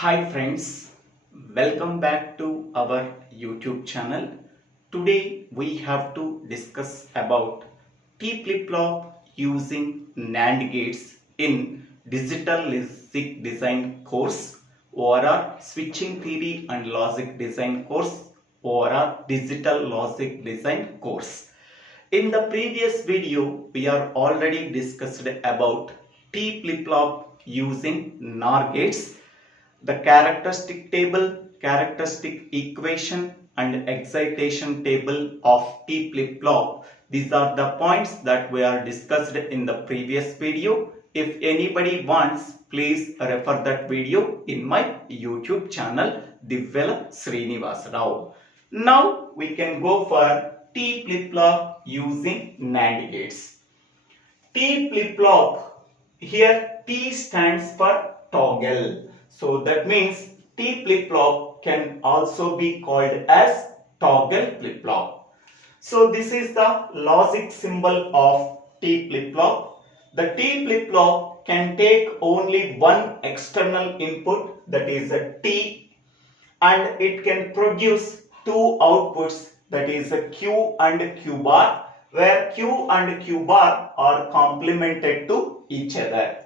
Hi friends, welcome back to our YouTube channel. Today we have to discuss about T flip-flop using NAND gates in digital logic design course or switching theory and logic design course or digital logic design course. In the previous video, we are already discussed about T flip-flop using NOR gates, the characteristic table, characteristic equation and excitation table of T flip-flop. These are the points that we are discussed in the previous video. If anybody wants, please refer that video in my YouTube channel DIVVELA SRINIVASA. Now we can go for T flip-flop using NAND gates. T flip-flop, here T stands for toggle. So that means T flip-flop can also be called as toggle flip-flop. So this is the logic symbol of T flip-flop. The T flip-flop can take only one external input, that is a T, and it can produce two outputs, that is a Q and Q bar, where Q and Q bar are complemented to each other.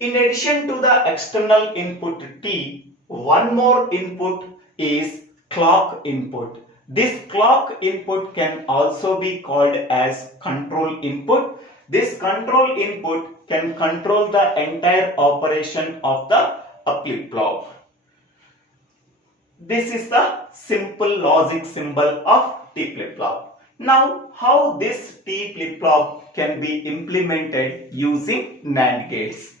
In addition to the external input T, one more input is clock input. This clock input can also be called as control input. This control input can control the entire operation of the flip-flop. This is the simple logic symbol of T flip-flop. Now, how this T flip-flop can be implemented using NAND gates?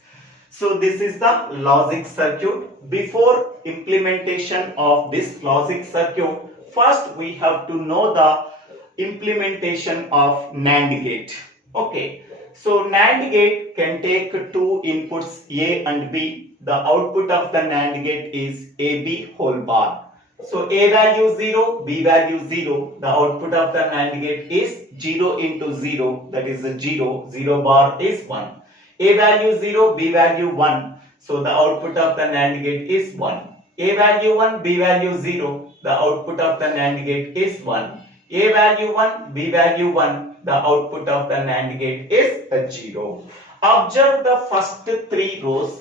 So this is the logic circuit. Before implementation of this logic circuit, first we have to know the implementation of NAND gate. Okay, so NAND gate can take two inputs A and B. The output of the NAND gate is AB whole bar. So A value 0, B value 0. The output of the NAND gate is 0 into 0, that is a 0. 0 bar is 1. A value 0, B value 1. So the output of the NAND gate is 1. A value 1, B value 0. The output of the NAND gate is 1. A value 1, B value 1. The output of the NAND gate is a 0. Observe the first three rows.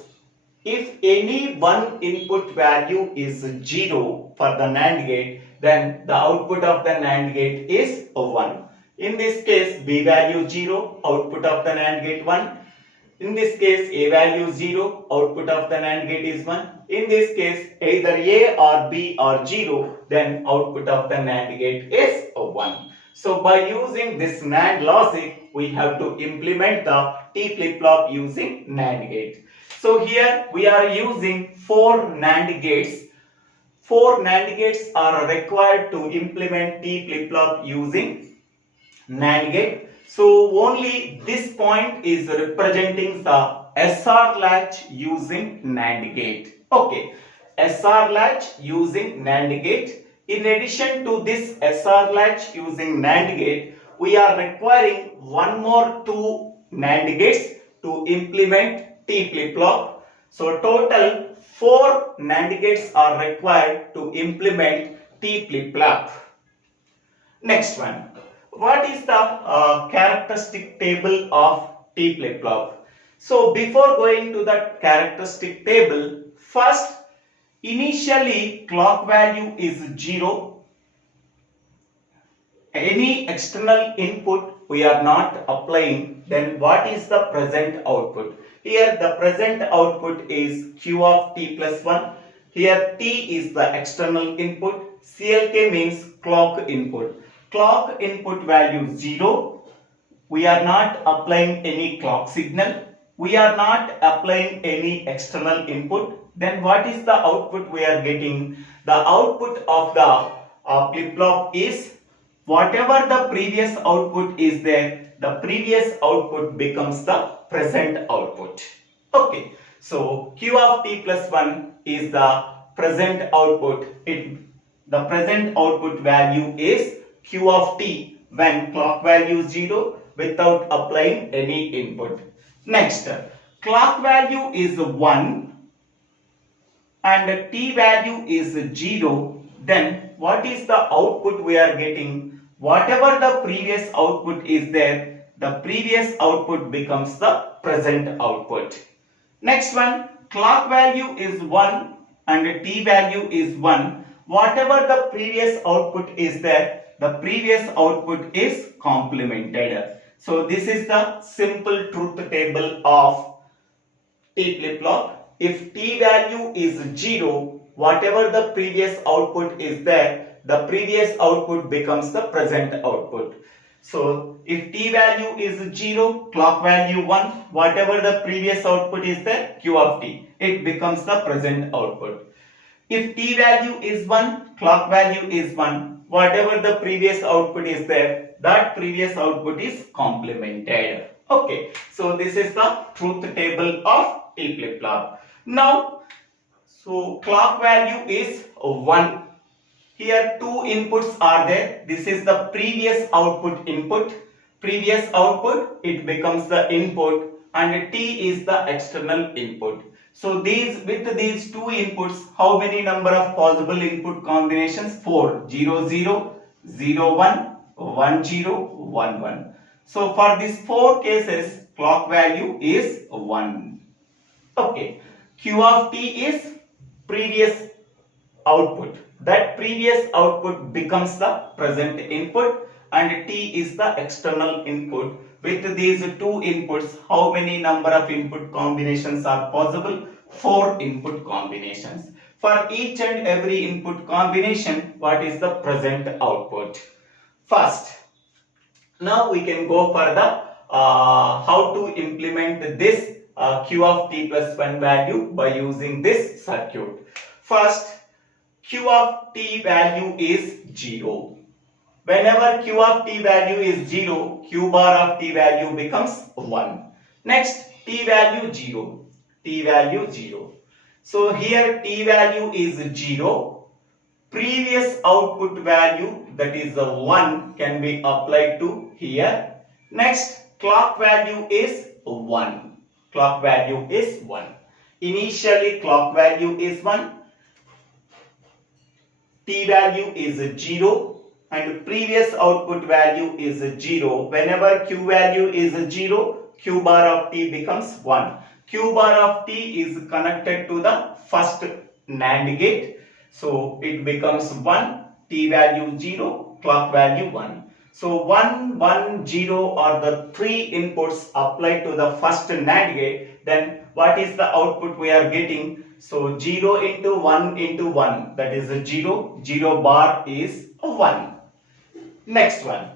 If any one input value is 0 for the NAND gate, then the output of the NAND gate is a 1. In this case, B value 0, output of the NAND gate 1. In this case, A value 0, output of the NAND gate is 1. In this case, either A or B are 0, then output of the NAND gate is a 1. So by using this NAND logic, we have to implement the T flip-flop using NAND gate. So here we are using 4 NAND gates. 4 NAND gates are required to implement T flip-flop using NAND gate. So only this point is representing the SR latch using NAND gate. Okay, SR latch using NAND gate. In addition to this SR latch using NAND gate, we are requiring one more 2 NAND gates to implement T flip-flop. So total 4 NAND gates are required to implement T flip-flop. Next one. What is the characteristic table of T flip-flop? So before going to the characteristic table, first initially clock value is 0. Any external input we are not applying, then what is the present output? Here the present output is Q of T plus 1. Here T is the external input. CLK means clock input. Clock input value 0. We are not applying any clock signal. We are not applying any external input. Then what is the output we are getting? The output of the flip-flop is whatever the previous output is there, the previous output becomes the present output. Okay, so Q of T plus 1 is the present output. The present output value is Q of T when clock value is 0 without applying any input. Next, clock value is 1 and t value is 0, then what is the output we are getting? Whatever the previous output is there, the previous output becomes the present output. Next one, clock value is 1 and t value is 1. Whatever the previous output is there, the previous output is complemented. So this is the simple truth table of T flip-flop. If T value is 0, whatever the previous output is there, the previous output becomes the present output. So if T value is 0, clock value 1, whatever the previous output is there, Q of T, it becomes the present output. If T value is 1, clock value is 1, whatever the previous output is there, that previous output is complemented. Okay, so this is the truth table of T flip-flop. Now, so clock value is 1. Here two inputs are there. This is the previous output input. Previous output, it becomes the input, and T is the external input. So with these two inputs, how many number of possible input combinations? 4. 0, 0, 0, 1, 1, 0, 1, 1. So for these 4 cases, clock value is 1. Okay. Q of T is previous output. That previous output becomes the present input, and T is the external input. With these two inputs, how many number of input combinations are possible? 4 input combinations. For each and every input combination, what is the present output? First, now we can go for the how to implement this Q of T plus 1 value by using this circuit. First, Q of T value is 0. Whenever Q of T value is 0, Q bar of T value becomes 1. Next, T value 0. T value 0. So here T value is 0. Previous output value, that is the 1, can be applied to here. Next, clock value is 1. Clock value is 1. Initially clock value is 1. T value is 0 and previous output value is 0. Whenever Q value is 0, Q bar of T becomes 1. Q bar of T is connected to the first NAND gate. So it becomes 1, T value 0, clock value 1. So 1, 1, 0 are the 3 inputs applied to the first NAND gate. Then what is the output we are getting? So 0 into 1 into 1, that is a 0. 0 bar is a 1. Next one.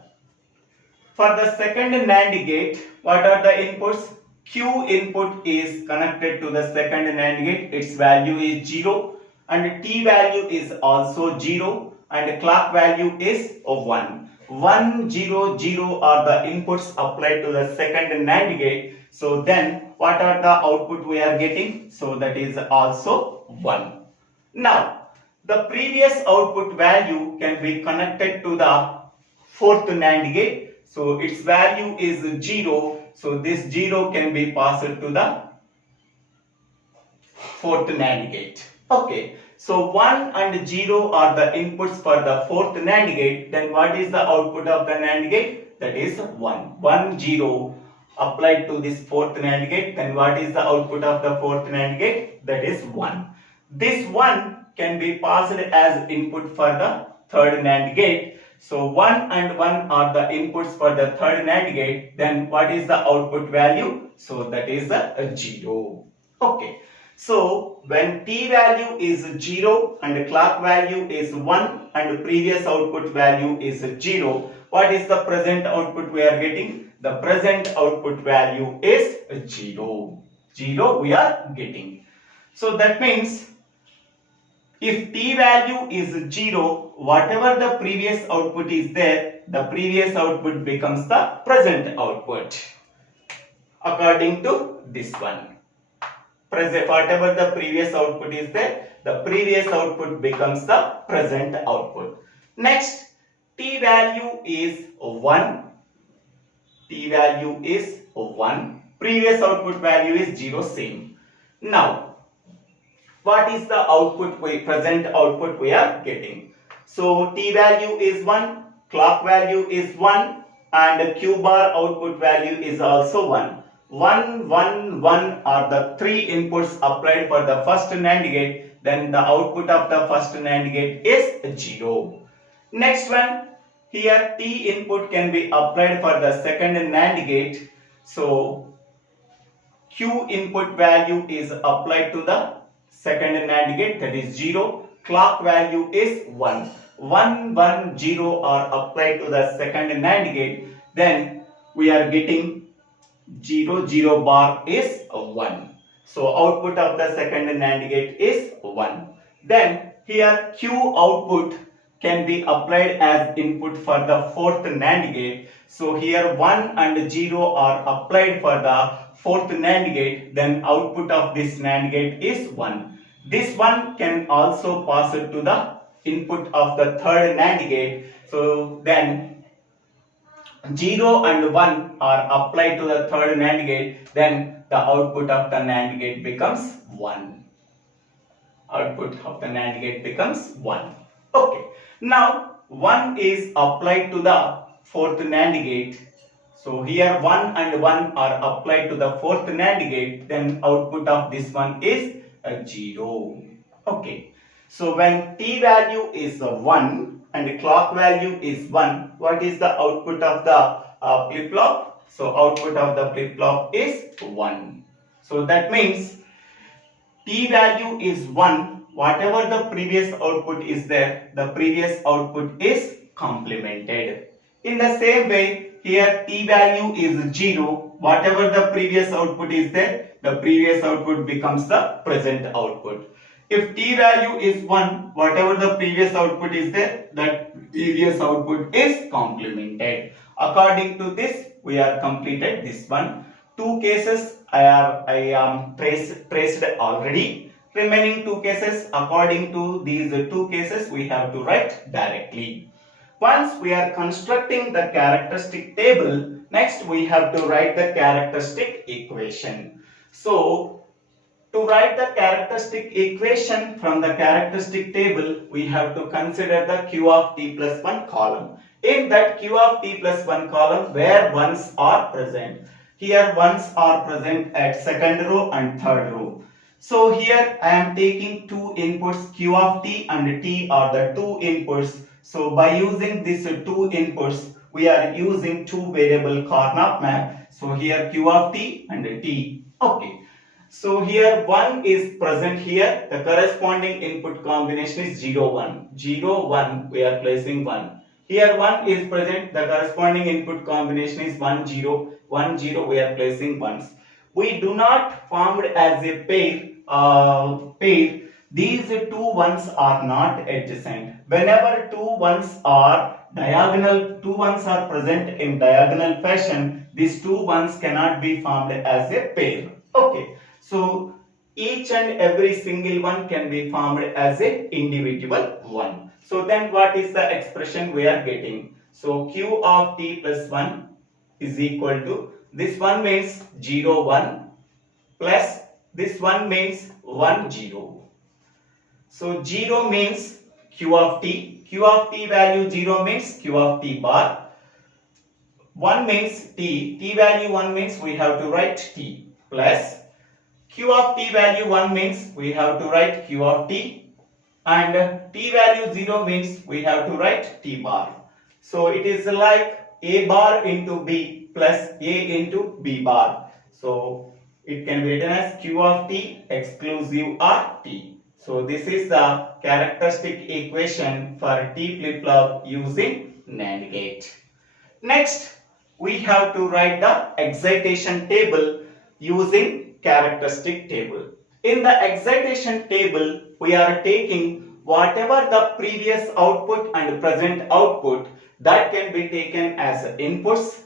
For the second NAND gate, what are the inputs? Q input is connected to the second NAND gate. Its value is 0 and T value is also 0 and clock value is 1. 1, 0, 0 are the inputs applied to the second NAND gate. So then what are the output we are getting? So that is also 1. Now the previous output value can be connected to the fourth NAND gate. So its value is 0. So this 0 can be passed to the fourth NAND gate. Okay. So 1 and 0 are the inputs for the fourth NAND gate. Then what is the output of the NAND gate? That is 1. 1, 0 applied to this fourth NAND gate. Then what is the output of the fourth NAND gate? That is 1. This 1 can be passed as input for the third NAND gate. So 1 and 1 are the inputs for the third NAND gate. Then what is the output value? So that is a 0. Okay. So when T value is 0 and clock value is 1 and previous output value is 0, what is the present output we are getting? The present output value is 0. 0 we are getting. So that means if T value is 0, whatever the previous output is there, the previous output becomes the present output. According to this one. Whatever the previous output is there, the previous output becomes the present output. Next, T value is 1. T value is 1. Previous output value is 0, same. Now, what is the output present output we are getting? So T value is 1, clock value is 1, and Q bar output value is also 1. 1, 1, 1 are the three inputs applied for the first NAND gate. Then the output of the first NAND gate is 0. Next one, here T input can be applied for the second NAND gate. So Q input value is applied to the second NAND gate, that is 0. Clock value is 1. 1, 1, 0 are applied to the second NAND gate. Then we are getting 0, 0 bar is 1. So output of the second NAND gate is 1. Then here Q output can be applied as input for the fourth NAND gate. So here 1 and 0 are applied for the fourth NAND gate. Then output of this NAND gate is 1. This one can also pass it to the input of the third NAND gate. So then 0 and 1 are applied to the third NAND gate. Then the output of the NAND gate becomes 1. Output of the NAND gate becomes 1. Okay. Now 1 is applied to the fourth NAND gate. So here 1 and 1 are applied to the fourth NAND gate. Then output of this one is 0. Okay. So when T value is 1 and clock value is 1, what is the output of the flip-flop? So output of the flip-flop is 1. So that means T value is 1. Whatever the previous output is there, the previous output is complemented. In the same way, here T value is 0. Whatever the previous output is there, the previous output becomes the present output. If T value is 1, whatever the previous output is there, that previous output is complemented. According to this, we are completed this one. Two cases I am traced already. Remaining two cases, according to these two cases, we have to write directly. Once we are constructing the characteristic table, next we have to write the characteristic equation. So to write the characteristic equation from the characteristic table, we have to consider the Q of T plus 1 column. In that Q of T plus 1 column, where ones are present. Here ones are present at second row and third row. So here I am taking two inputs, Q of T and T are the two inputs. So by using these two inputs, we are using two variable Karnaugh map. So here Q of T and T. Okay. So here 1 is present here. The corresponding input combination is 0, 1. 0, 1, we are placing 1. Here 1 is present. The corresponding input combination is 1, 0. 1, 0, we are placing 1s. We do not formed as a pair. These two ones are not adjacent. Whenever two ones are diagonal, two ones are present in diagonal fashion, these two ones cannot be formed as a pair. Okay. So each and every single one can be formed as a individual one. So then what is the expression we are getting? So Q of T plus 1 is equal to, this one means 0, 1 plus this one means 1, 0. So 0 means Q of T. Q of T value 0 means Q of T bar. 1 means T. T value 1 means we have to write T plus Q of T value 1 means we have to write Q of T, and T value 0 means we have to write T bar. So it is like A bar into B plus A into B bar. So it can be written as Q of T exclusive R T. So this is the characteristic equation for T flip-flop using NAND gate. Next, we have to write the excitation table using characteristic table. In the excitation table, we are taking whatever the previous output and present output that can be taken as inputs,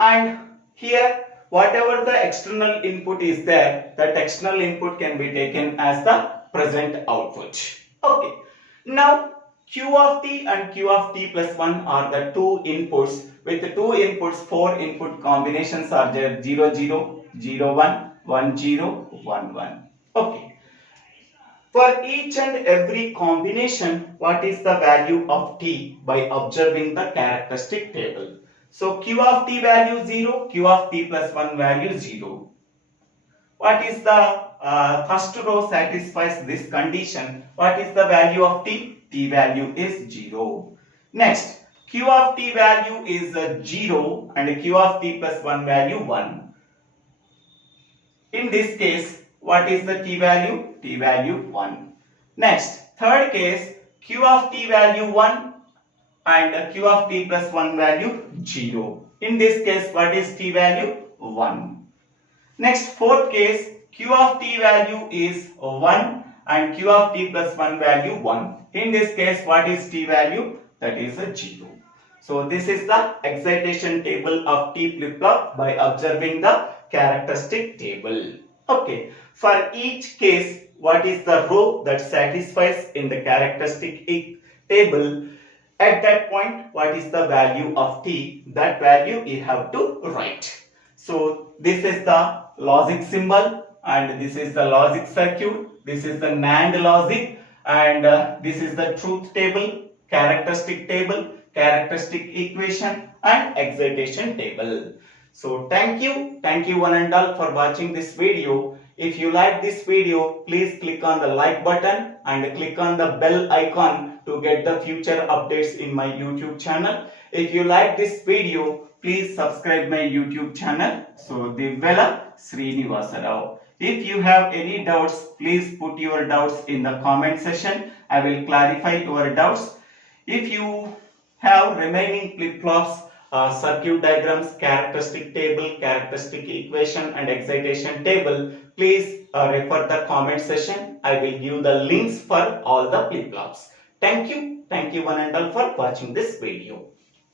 and here whatever the external input is there, that external input can be taken as the present output. Okay. Now Q of T and Q of T plus 1 are the two inputs. With the two inputs, four input combinations are there: 0, 0, 0, 1, 1, 0, 1, 1. Okay. For each and every combination, what is the value of t by observing the characteristic table? So q of t value 0, q of t plus 1 value 0. What is the first row satisfies this condition? What is the value of t? T value is 0. Next, q of t value is 0 and q of t plus 1 value 1. In this case, what is the t value? T value 1. Next, third case, q of t value 1 and q of t plus 1 value 0. In this case, what is t value? 1. Next, fourth case, q of t value is 1 and q of t plus 1 value 1. In this case, what is t value? That is a 0. So this is the excitation table of t flip-flop by observing the characteristic table. Okay. For each case, what is the row that satisfies in the characteristic table? At that point, what is the value of t? That value you have to write. So this is the logic symbol and this is the logic circuit. This is the Nand logic and this is the truth table, characteristic table, characteristic equation and excitation table. So thank you one and all for watching this video. If you like this video, please click on the like button and click on the bell icon to get the future updates in my YouTube channel. If you like this video, please subscribe my YouTube channel. So DIVVELA SRINIVASA. If you have any doubts, please put your doubts in the comment section. I will clarify your doubts. If you have remaining flip-flops, circuit diagrams, characteristic table, characteristic equation and excitation table, please refer the comment section. I will give the links for all the flip-flops. Thank you one and all for watching this video.